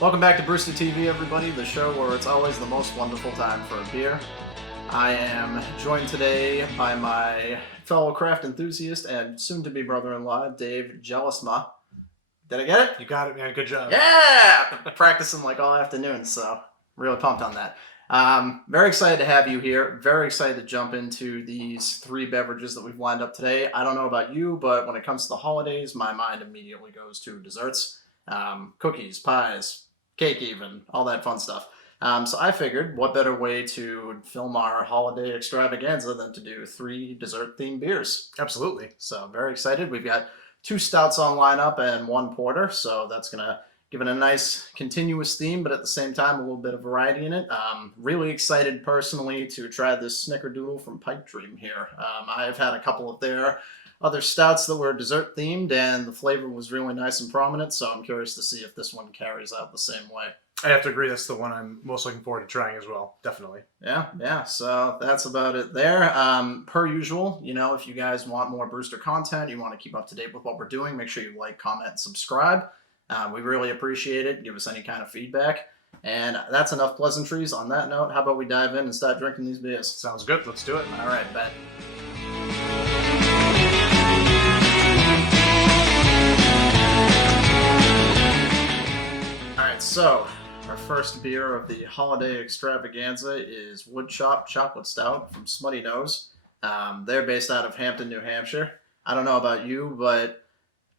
Welcome back to Brewster TV, everybody, the show where it's always the most wonderful time for a beer. I am joined today by my fellow craft enthusiast and soon-to-be brother-in-law, Dave Jellesma. Did I get it? You got it, man. Good job. Yeah! Practicing like all afternoon, so really pumped on that. Very excited to have you here. Very excited to jump into these three beverages that we've lined up today. I don't know about you, but when it comes to the holidays, my mind immediately goes to desserts. Cookies, pies, cake even, all that fun stuff. So I figured, what better way to film our holiday extravaganza than to do three dessert-themed beers. Absolutely. So very excited. We've got 2 stouts on lineup and 1 porter, so that's going to give it a nice continuous theme, but at the same time, a little bit of variety in it. Really excited personally to try this snickerdoodle from Pipe Dream here. I've had a couple of their other stouts that were dessert themed, and the flavor was really nice and prominent, so I'm curious to see if this one carries out the same way. I have to agree, that's the one I'm most looking forward to trying as well. Definitely. Yeah, so that's about it there. Per usual, if you guys want more Brewster content, you want to keep up to date with what we're doing, make sure you like, comment, and subscribe. We really appreciate it. Give us any kind of feedback. And that's enough pleasantries. On that note, how about we dive in and start drinking these beers? Sounds good. Let's do it. All right, bet. All right, so our first beer of the holiday extravaganza is Woodchop Chocolate Stout from Smutty Nose. They're based out of Hampton, New Hampshire. I don't know about you, but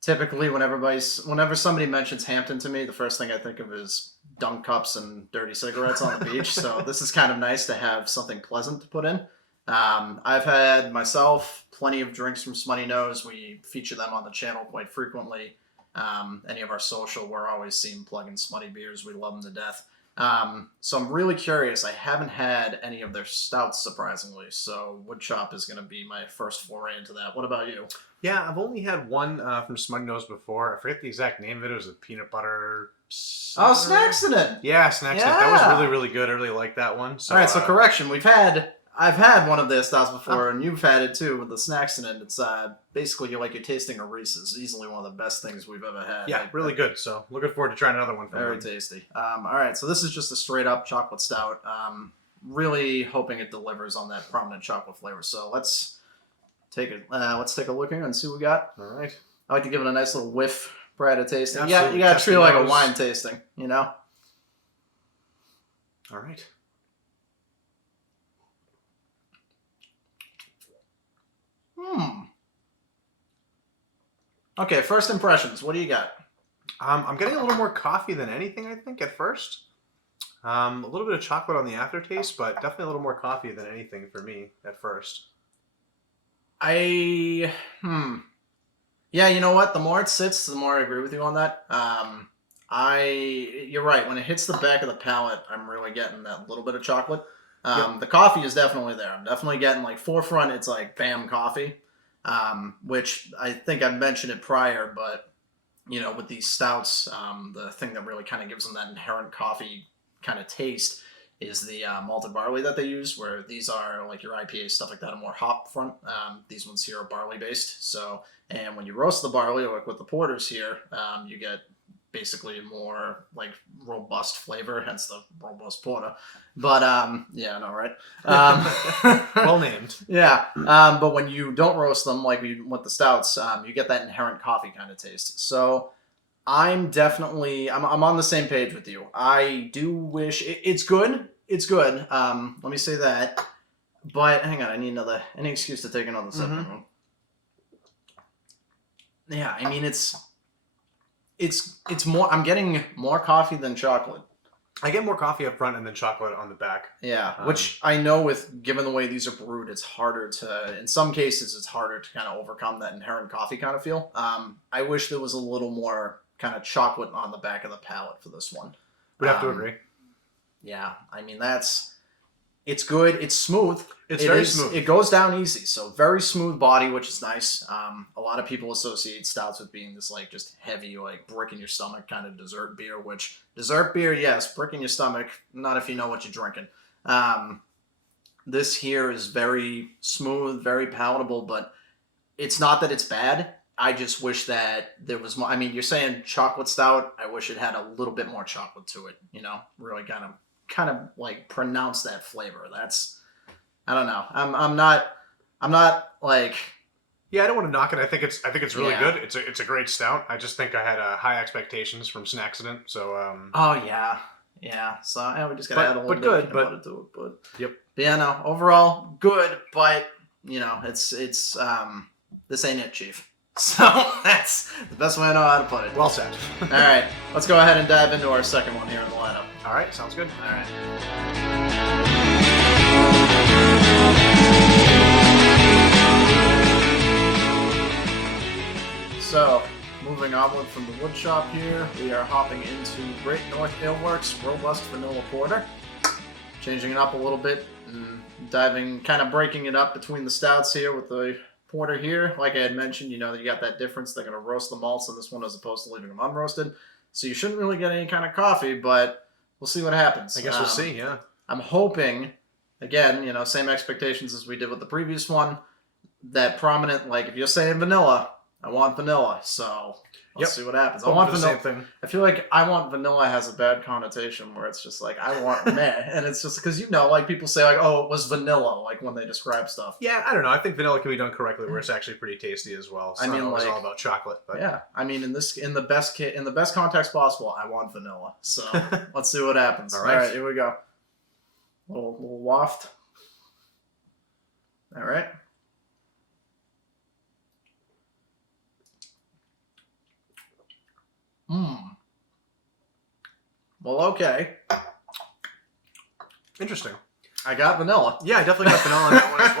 typically whenever somebody mentions Hampton to me, the first thing I think of is dunk cups and dirty cigarettes on the beach. So this is kind of nice to have something pleasant to put in. I've had myself plenty of drinks from Smutty Nose. We feature them on the channel quite frequently. Any of our social, we're always seeing plugging Smutty beers. We love them to death. So I'm really curious. I haven't had any of their stouts, surprisingly. So Woodchop is going to be my first foray into that. What about you? Yeah, I've only had one from Smug Nose before. I forget the exact name of it. It was a peanut butter... Oh, Snacks in it! Yeah, Snacks in it. That was really, really good. I really like that one. So, all right, so correction. I've had one of their stouts before, and you've had it too with the Snacks in it. It's basically you're tasting a Reese's. Easily one of the best things we've ever had. Yeah, really good. So looking forward to trying another one from Very them. tasty. All right, so this is just a straight up chocolate stout. Really hoping it delivers on that prominent chocolate flavor. So let's take a look here and see what we got. All right. I like to give it a nice little whiff prior to tasting. Absolutely. You got to treat it like a wine tasting, All right. Okay, first impressions. What do you got? I'm getting a little more coffee than anything, I think, at first. A little bit of chocolate on the aftertaste, but definitely a little more coffee than anything for me at first. Yeah, you know what? The more it sits, the more I agree with you on that. You're right. When it hits the back of the palate, I'm really getting that little bit of chocolate. Yep. The coffee is definitely there. I'm definitely getting forefront. It's like bam coffee, which I think I mentioned it prior, but with these stouts, the thing that really kind of gives them that inherent coffee kind of taste is the malted barley that they use, where these are your IPA, stuff like that, are more hop front. These ones here are barley based. So, and when you roast the barley, like with the porters here, you get basically a more robust flavor, hence the robust porter. But yeah, no, right? Well named. Yeah, but when you don't roast them with the stouts, you get that inherent coffee kind of taste. So I'm on the same page with you. I do wish it's good. It's good. Let me say that. But hang on, I need any excuse to take another sip. Mm-hmm. Yeah, I mean it's more. I'm getting more coffee than chocolate. I get more coffee up front and then chocolate on the back. Yeah, which I know given the way these are brewed, it's harder to. In some cases, it's harder to kind of overcome that inherent coffee kind of feel. I wish there was a little more kind of chocolate on the back of the palate for this one. Would have to agree. Yeah, I mean it's good. It's smooth. It's very smooth. It goes down easy. So very smooth body, which is nice. A lot of people associate stouts with being this just heavy, brick in your stomach kind of dessert beer. Which dessert beer, yes, brick in your stomach. Not if you know what you're drinking. This here is very smooth, very palatable, but it's not that it's bad. I just wish that there was more. I mean, you're saying chocolate stout. I wish it had a little bit more chocolate to it. Really kind of like pronounce that flavor. I don't know. I'm not like. Yeah, I don't want to knock it. I think it's really Yeah. good. It's a great stout. I just think I had high expectations from Snacksident. So Oh yeah, yeah. So we just gotta add a little bit of peanut butter to it. Yep. But yeah, no. Overall, good. But it's this ain't it, Chief. So that's the best way I know how to put it. Well said. All right, let's go ahead and dive into our second one here in the lineup. All right, sounds good. All right. So, moving onward from the Woodchop here, we are hopping into Great North Ale Works Robust Vanilla Porter. Changing it up a little bit and kind of breaking it up between the stouts here with the porter here. Like I had mentioned, you got that difference. They're going to roast the malts in this one as opposed to leaving them unroasted. So you shouldn't really get any kind of coffee, but we'll see what happens. I guess we'll see, yeah. I'm hoping, again, same expectations as we did with the previous one, that prominent, like if you're saying vanilla, I want vanilla. So let's see what happens. I want vanilla. Same thing. I feel like I want vanilla has a bad connotation where it's just like I want meh, and it's just because like people say like, oh, it was vanilla, like when they describe stuff. Yeah, I don't know. I think vanilla can be done correctly where it's actually pretty tasty as well. It's not always all about chocolate. But yeah, I mean in the best context possible, I want vanilla. So let's see what happens. All All right, here we go. Little waft. All right. Well, okay. Interesting. I got vanilla. Yeah, I definitely got vanilla on that one as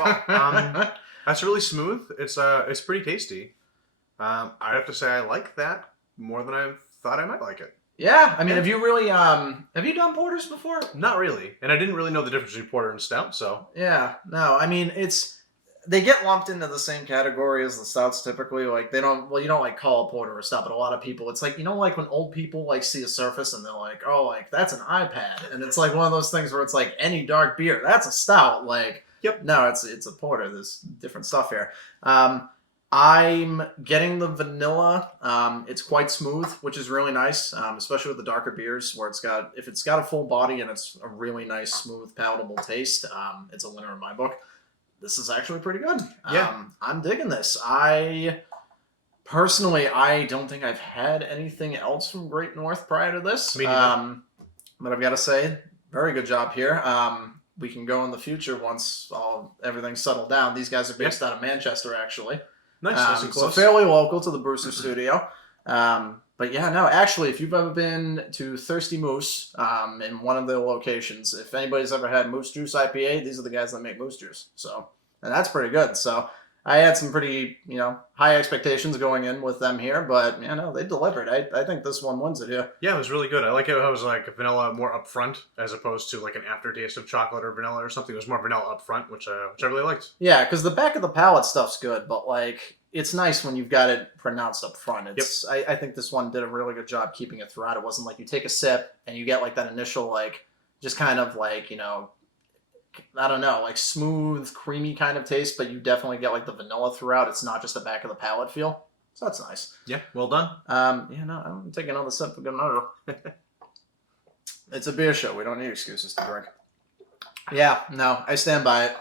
well. That's really smooth. It's pretty tasty. I have to say I like that more than I thought I might like it. Yeah, I mean, have you really have you done porters before? Not really, and I didn't really know the difference between porter and stout. So yeah, no, I mean they get lumped into the same category as the stouts typically. Like you don't like call a porter a stout, but a lot of people, it's like like when old people like see a surface and they're like, oh, like that's an iPad, and it's like one of those things where it's like any dark beer, that's a stout. Like, yep, no, it's a porter. There's different stuff here. I'm getting the vanilla. It's quite smooth, which is really nice, especially with the darker beers where if it's got a full body and it's a really nice, smooth, palatable taste, it's a winner in my book. This is actually pretty good. Yeah. I'm digging this. I don't think I've had anything else from Great North prior to this. Me neither. But I've got to say, very good job here. We can go in the future once everything's settled down. These guys are based out of Manchester, actually. Nice and so close. fairly local to the Brewster studio. But yeah, no, actually, if you've ever been to Thirsty Moose in one of their locations, if anybody's ever had Moose Juice IPA, these are the guys that make Moose Juice. So, and that's pretty good. So I had some pretty, high expectations going in with them here, but, they delivered. I think this one wins it here. Yeah, it was really good. I like it. It was like vanilla more upfront as opposed to like an aftertaste of chocolate or vanilla or something. It was more vanilla upfront, which I really liked. Yeah, because the back of the palate stuff's good, but like it's nice when you've got it pronounced up front. I think this one did a really good job keeping it throughout. It wasn't like you take a sip and you get like that initial like just kind of like I don't know, like smooth, creamy kind of taste, but you definitely get like the vanilla throughout. It's not just a back of the palate feel. So that's nice. Yeah, well done. I'm gonna take another sip to get another. It's a beer show. We don't need excuses to drink. Yeah, no, I stand by it.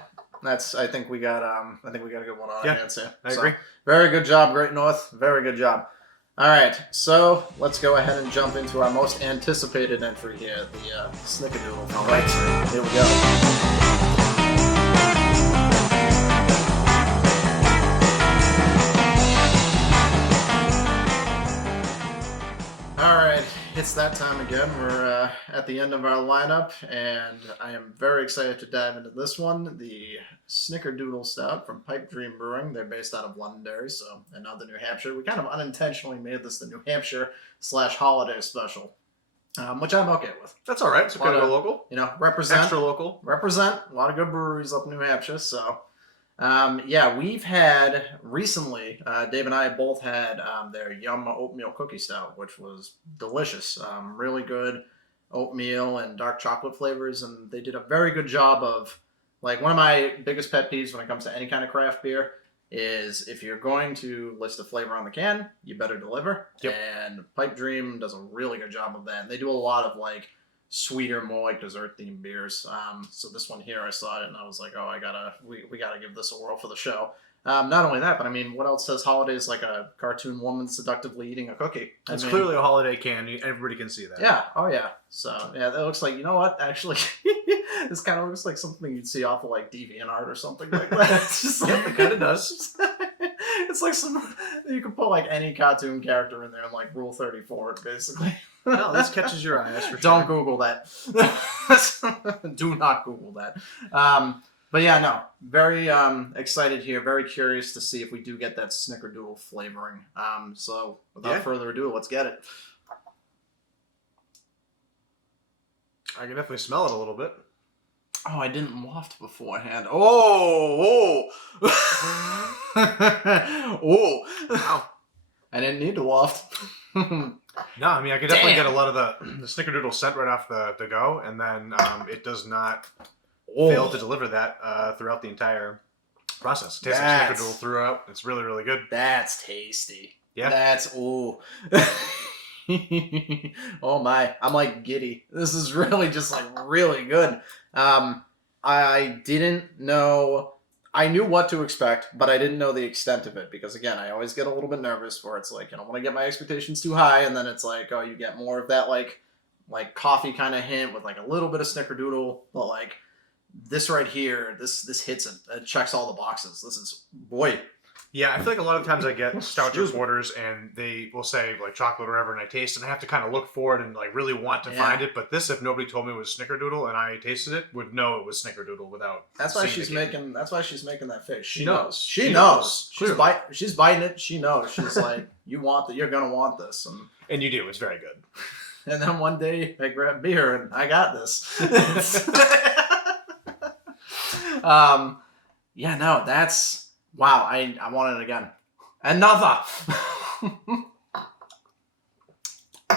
I think we got a good one on our hands here. I agree. Very good job, Great North. Very good job. All right, so let's go ahead and jump into our most anticipated entry here, the snickerdoodle. All right, here we go. All right, it's that time again. We're at the end of our lineup, and I am very excited to dive into this one, the Snickerdoodle Stout from Pipe Dream Brewing. They're based out of Londonderry, so another New Hampshire. We kind of unintentionally made this the New Hampshire /holiday special, which I'm okay with. That's all right. It's okay to go local. Represent. Extra local. Represent. A lot of good breweries up in New Hampshire, so... we've had recently, Dave and I both had their Yum Oatmeal Cookie Stout, which was delicious. Really good oatmeal and dark chocolate flavors, and they did a very good job of, like, one of my biggest pet peeves when it comes to any kind of craft beer is if you're going to list a flavor on the can, you better deliver. Yep. And Pipe Dream does a really good job of that. And they do a lot of like sweeter, more like dessert themed beers. So this one here, I saw it and I was like, oh, we gotta give this a whirl for the show. Not only that, but I mean, what else says holidays like a cartoon woman seductively eating a cookie? It's clearly a holiday can. Everybody can see that. Yeah. Oh, yeah. So, yeah, that looks like, you know what? Actually, this kind of looks like something you'd see off of like DeviantArt or something like that. It's just like, it kind of does. It's like you could put like any cartoon character in there and like Rule 34, basically. Well, this catches your eye, that's for sure. Don't Google that. Do not Google that. But yeah, no, very excited here. Very curious to see if we do get that snickerdoodle flavoring. So without further ado, let's get it. I can definitely smell it a little bit. Oh, I didn't waft beforehand. Oh! Oh! Wow. I didn't need to waft. No, I mean, I could definitely get a lot of the snickerdoodle scent right off the go, and then it does not fail to deliver that throughout the entire process. It tastes like snickerdoodle throughout. It's really, really good. That's tasty. Yeah. That's, ooh. Oh my, I'm like giddy. This is really just like really good. I didn't know, I knew what to expect, but I didn't know the extent of it because again, I always get a little bit nervous where it's like, I don't want to get my expectations too high and then it's like, oh, you get more of that like coffee kind of hint with like a little bit of snickerdoodle, but like this right here, this hits it checks all the boxes. This is, boy. Yeah, I feel like a lot of times I get stout drink orders and they will say like chocolate or whatever, and I taste it and I have to kind of look for it and like really want to find it. But this, if nobody told me it was snickerdoodle and I tasted it, would know it was snickerdoodle without. That's why she's making. That's why she's making that face. She knows. She knows. She's biting it. She knows. She's like, you want that. You're gonna want this. And you do. It's very good. And then one day I grab beer and I got this. Yeah. No. That's. Wow, I want it again. Another!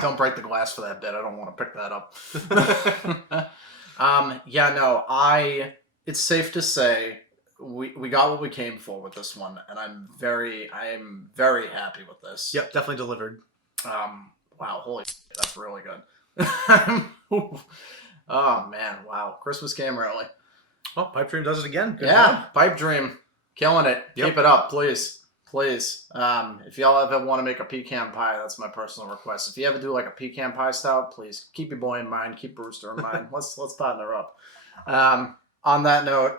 Don't break the glass for that bit. I don't want to pick that up. Yeah, no, it's safe to say we got what we came for with this one, and I'm very happy with this. Yep, definitely delivered. Wow, holy shit, that's really good. Oh, man, wow. Christmas came early. Well, Pipe Dream does it again. Good yeah, job. Pipe Dream. Killing it. Yep. Keep it up, please. Please. If y'all ever want to make a pecan pie, that's my personal request. If you ever do like a pecan pie stout, please keep your boy in mind. Keep Brewster in mind. Let's partner up. On that note,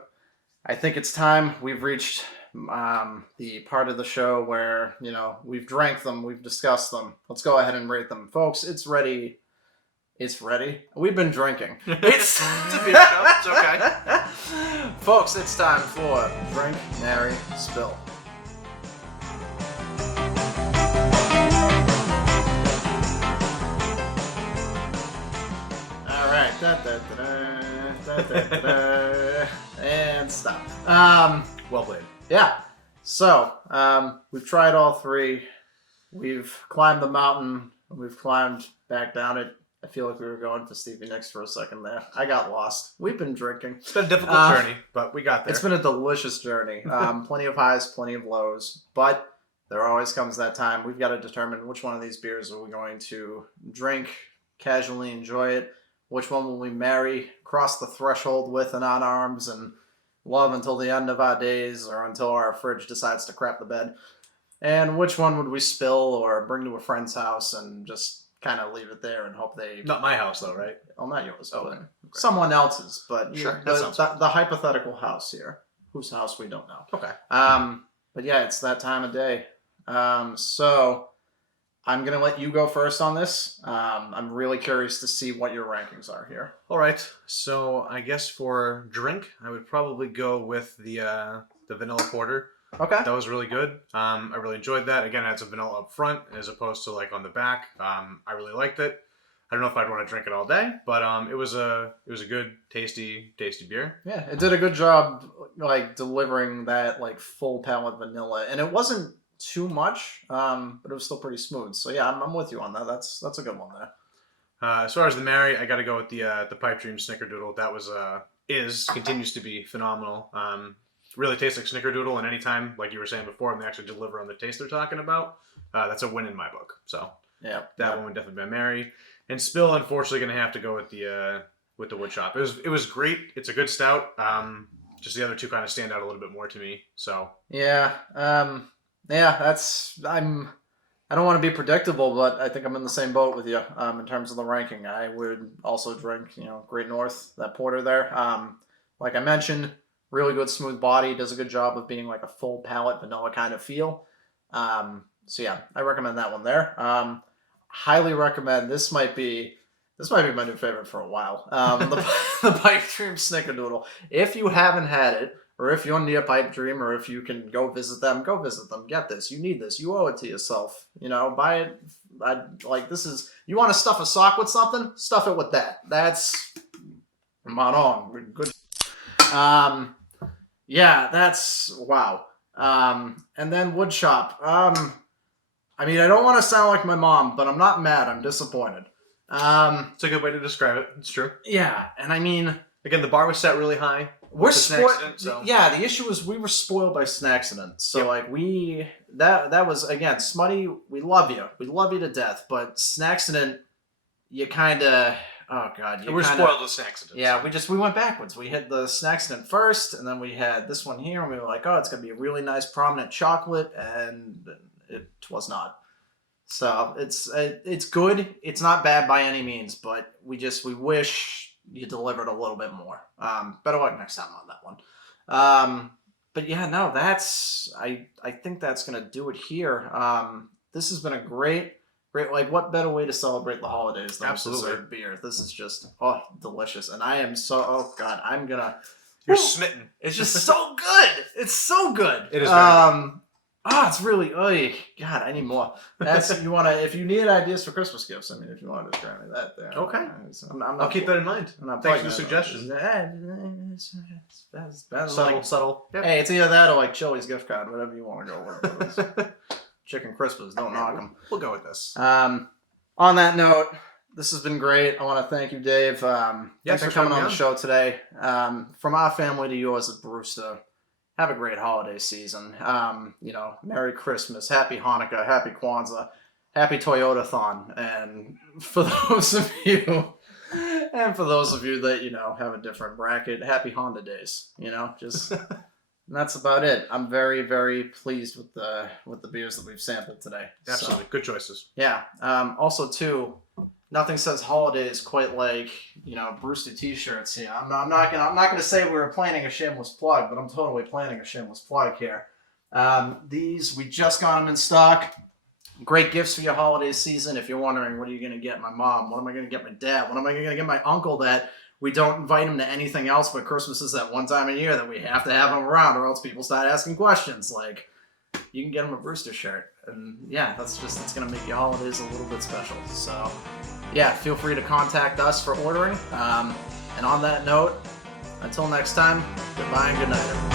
I think it's time. We've reached the part of the show where, you know, we've drank them. We've discussed them. Let's go ahead and rate them. Folks, it's ready. It's ready. We've been drinking. It's a beer show. It's okay. Folks, it's time for Drink, Marry, Spill. All right. And stop. Well played. Yeah. So, we've tried all three. We've climbed the mountain. We've climbed back down it. I feel like we were going for Stevie Nicks for a second there. I got lost. We've been drinking. It's been a difficult journey, but we got there. It's been a delicious journey. Plenty of highs, plenty of lows. But there always comes that time. We've got to determine which one of these beers are we going to drink, casually enjoy it. Which one will we marry, cross the threshold with and on arms, and love until the end of our days or until our fridge decides to crap the bed. And which one would we spill or bring to a friend's house and just kind of leave it there and hope they... Not my house, though, right? Oh, not yours, but okay. Someone else's. But sure, the hypothetical house here, whose house we don't know. Okay. But yeah, it's that time of day. So I'm going to let you go first on this. I'm really curious to see what your rankings are here. All right. So I guess for drink, I would probably go with the vanilla porter. Okay. That was really good. I really enjoyed that. Again, it had some vanilla up front as opposed to like on the back. I really liked it. I don't know if I'd want to drink it all day, but it was a good, tasty beer. Yeah, it did a good job like delivering that like full palate vanilla, and it wasn't too much, but it was still pretty smooth. So yeah, I'm with you on that. That's a good one there. As far as the Mary, I got to go with the Pipe Dream Snickerdoodle. That was continues to be phenomenal. really tastes like snickerdoodle, and anytime, like you were saying before, when they actually deliver on the taste they're talking about, that's a win in my book. So Yeah, that one would definitely be Mary. And Spill, unfortunately, going to have to go with the Woodchop. It was great. It's a good stout. Just the other two kind of stand out a little bit more to me. So yeah, I don't want to be predictable, but I think I'm in the same boat with you in terms of the ranking. I would also drink, Great North, that porter there. Like I mentioned, really good smooth body, does a good job of being like a full palate vanilla kind of feel. So yeah, I recommend that one there. Highly recommend. This might be my new favorite for a while. The Pipe Dream Snickerdoodle. If you haven't had it, or if you're near Pipe Dream, or if you can go visit them. Get this. You need this. You owe it to yourself. Buy it. You want to stuff a sock with something? Stuff it with that. That's not on. Good. Yeah, that's wow. And then Woodchop. I don't want to sound like my mom, but I'm not mad. I'm disappointed. it's a good way to describe it. It's true. Yeah, and Again, the bar was set really high. We're spoiled. So. Yeah, the issue is we were spoiled by Snacksident. So that was again Smutty. We love you to death. But Snacksident, you kind of we're spoiled with Snacksident. Yeah, we went backwards. We had the Snacksident first, and then we had this one here, and we were like, oh, it's gonna be a really nice prominent chocolate, and it was not. So it's good. It's not bad by any means, but we wish you delivered a little bit more. Better luck next time on that one. But yeah, no, I think that's gonna do it here. This has been a great, like, what better way to celebrate the holidays than dessert beer? This is just delicious, and I am so You're smitten. It's just so good. It's so good. It is very good. It's really, God, I need more. If you need ideas for Christmas gifts, if you want to just grab me that there. Okay. I'll keep that in mind. Thanks for the suggestion. Subtle. Yep. Hey, it's either that or like Chili's gift card, whatever you want to go with. Chicken Crispers, don't knock them. We'll go with this. On that note, this has been great. I want to thank you, Dave. Thanks for coming on the show today. From our family to yours at Brewster, have a great holiday season. Merry Christmas, Happy Hanukkah, Happy Kwanzaa, Happy Toyota-thon. And for those of you that, have a different bracket, Happy Honda Days. That's about it. I'm very, very pleased with the beers that we've sampled today. Absolutely. Good choices. Yeah. Also, too, nothing says holidays quite like, Brewster t-shirts here. I'm not gonna say we were planning a shameless plug, but I'm totally planning a shameless plug here. These, we just got them in stock. Great gifts for your holiday season. If you're wondering, what are you gonna get my mom? What am I gonna get my dad? What am I gonna get my uncle that we don't invite him to anything else but Christmas is that one time a year that we have to have him around, or else people start asking questions. Like, you can get him a Brewster shirt. And yeah, it's going to make your holidays a little bit special. So yeah, feel free to contact us for ordering. And on that note, until next time, goodbye and good night, everybody.